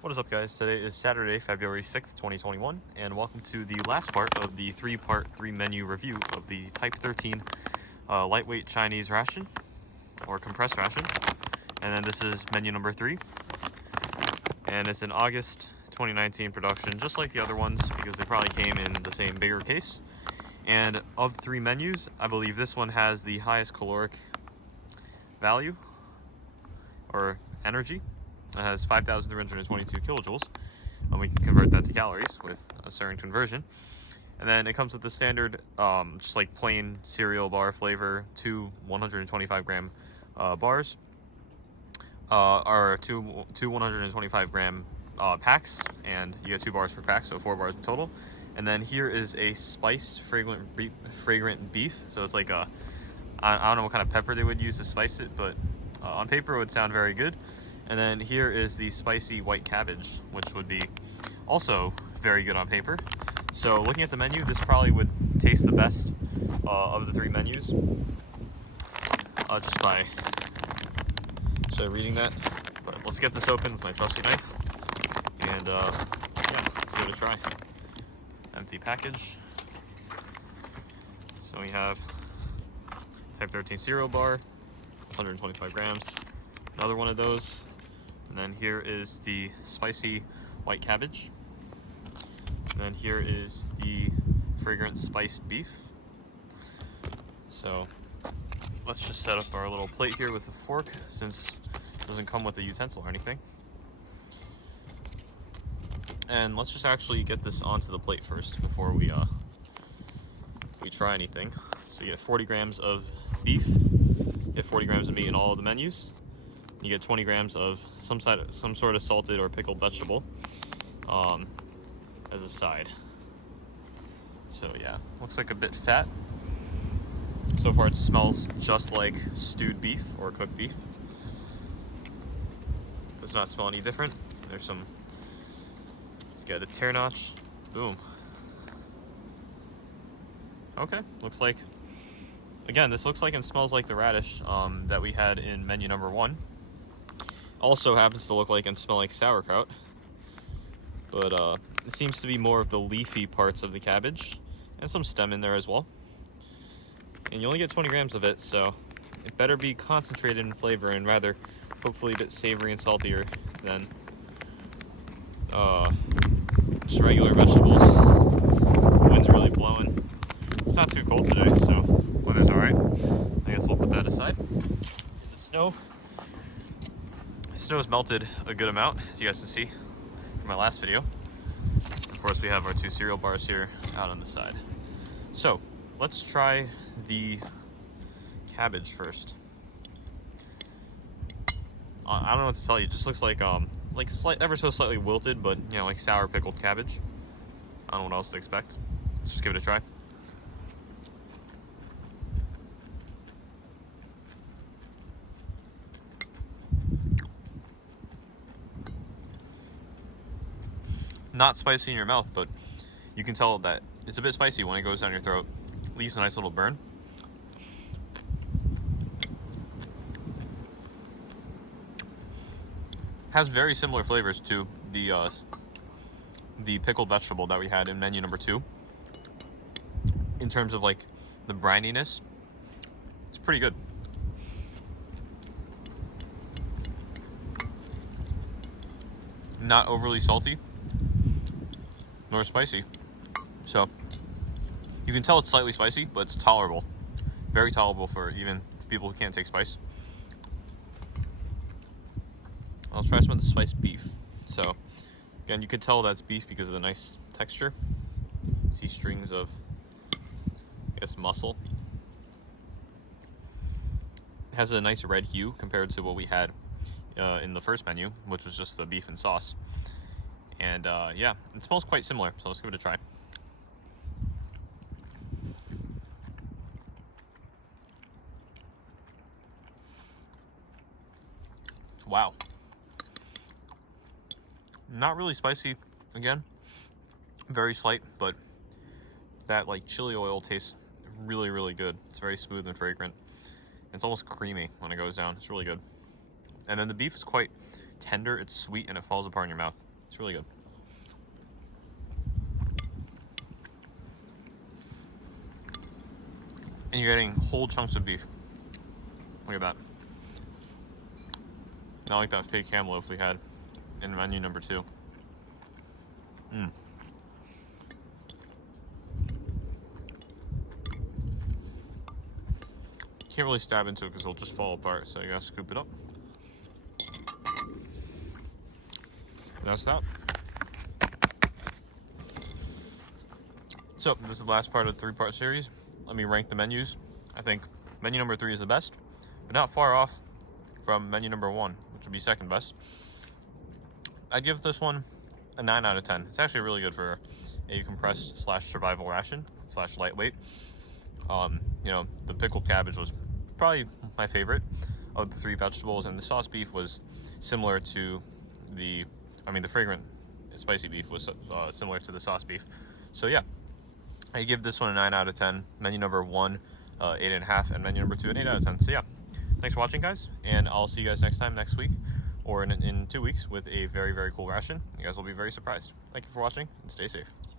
What is up, guys? Today is Saturday, February 6th, 2021, and welcome to the last part of the three-part, three-menu review of the Type 13 lightweight Chinese ration, or compressed ration. And then this is menu number 3, and it's an August 2019 production, just like the other ones, because they probably came in the same bigger case. And of the 3 menus, I believe this one has the highest caloric value, or energy. It has 5,322 kilojoules, and we can convert that to calories with a certain conversion. And then it comes with the standard, just like plain cereal bar flavor, 2 125 gram bars, or two 125 gram packs, and you get 2 bars per pack, so 4 bars in total. And then here is a spiced fragrant beef. So it's like a, I don't know what kind of pepper they would use to spice it, but on paper it would sound very good. And then here is the spicy white cabbage, which would be also very good on paper. So looking at the menu, this probably would taste the best of the 3 menus. Just by reading that. But let's get this open with my trusty knife. And yeah, let's give it a try. Empty package. So we have Type 13 cereal bar, 125 grams. Another one of those. And then here is the spicy white cabbage. And then here is the fragrant spiced beef. So let's just set up our little plate here with a fork, since it doesn't come with a utensil or anything. And let's just actually get this onto the plate first before we try anything. So you get 40 grams of beef, you get 40 grams of meat in all of the menus. You get 20 grams of some sort of salted or pickled vegetable as a side. So yeah, looks like a bit fat. So far it smells just like stewed beef or cooked beef. Does not smell any different. There's some, let's get a tear notch. Boom. Okay, looks like, again, this looks like and smells like the radish that we had in menu number 1. Also happens to look like and smell like sauerkraut, but it seems to be more of the leafy parts of the cabbage and some stem in there as well. And you only get 20 grams of it, so it better be concentrated in flavor and rather hopefully a bit savory and saltier than just regular vegetables. The wind's really blowing. It's not too cold today, so weather's alright. I guess we'll put that aside. The snow's melted a good amount, as you guys can see from my last video. Of course, we have our 2 cereal bars here out on the side. So let's try the cabbage first. I don't know what to tell you. It just looks like ever so slightly wilted, but you know, like sour pickled cabbage. I don't know what else to expect. Let's just give it a try. Not spicy in your mouth, but you can tell that it's a bit spicy when it goes down your throat. Leaves a nice little burn. Has very similar flavors to the pickled vegetable that we had in menu number 2. In terms of like the brininess, it's pretty good. Not overly salty nor spicy, so you can tell it's slightly spicy, but it's tolerable, very tolerable for even people who can't take spice. I'll try some of the spiced beef. So again, you can tell that's beef because of the nice texture. See strings of, I guess, muscle. It has a nice red hue compared to what we had in the first menu, which was just the beef and sauce. And yeah, it smells quite similar, so let's give it a try. Wow. Not really spicy, again. Very slight, but that like chili oil tastes really, really good. It's very smooth and fragrant. It's almost creamy when it goes down. It's really good. And then the beef is quite tender, it's sweet, and it falls apart in your mouth. It's really good. And you're getting whole chunks of beef. Look at that. Not like that fake ham loaf we had in menu number 2. Can't really stab into it because it'll just fall apart, so you gotta scoop it up. And that's that. So this is the last part of the 3-part series. Let me rank the menus. I think menu number 3 is the best, but not far off from menu number 1, which would be second best. I'd give this one a 9 out of 10. It's actually really good for a compressed slash survival ration slash lightweight. You know, the pickled cabbage was probably my favorite of the 3 vegetables, and the sauce beef was similar to the fragrant spicy beef was similar to the sauce beef. So yeah, I give this one a 9 out of 10. Menu number 1, 8.5, and menu number 2, an 8 out of 10. So yeah, thanks for watching, guys, and I'll see you guys next week, or in 2 weeks, with a very, very cool ration. You guys will be very surprised. Thank you for watching, and stay safe.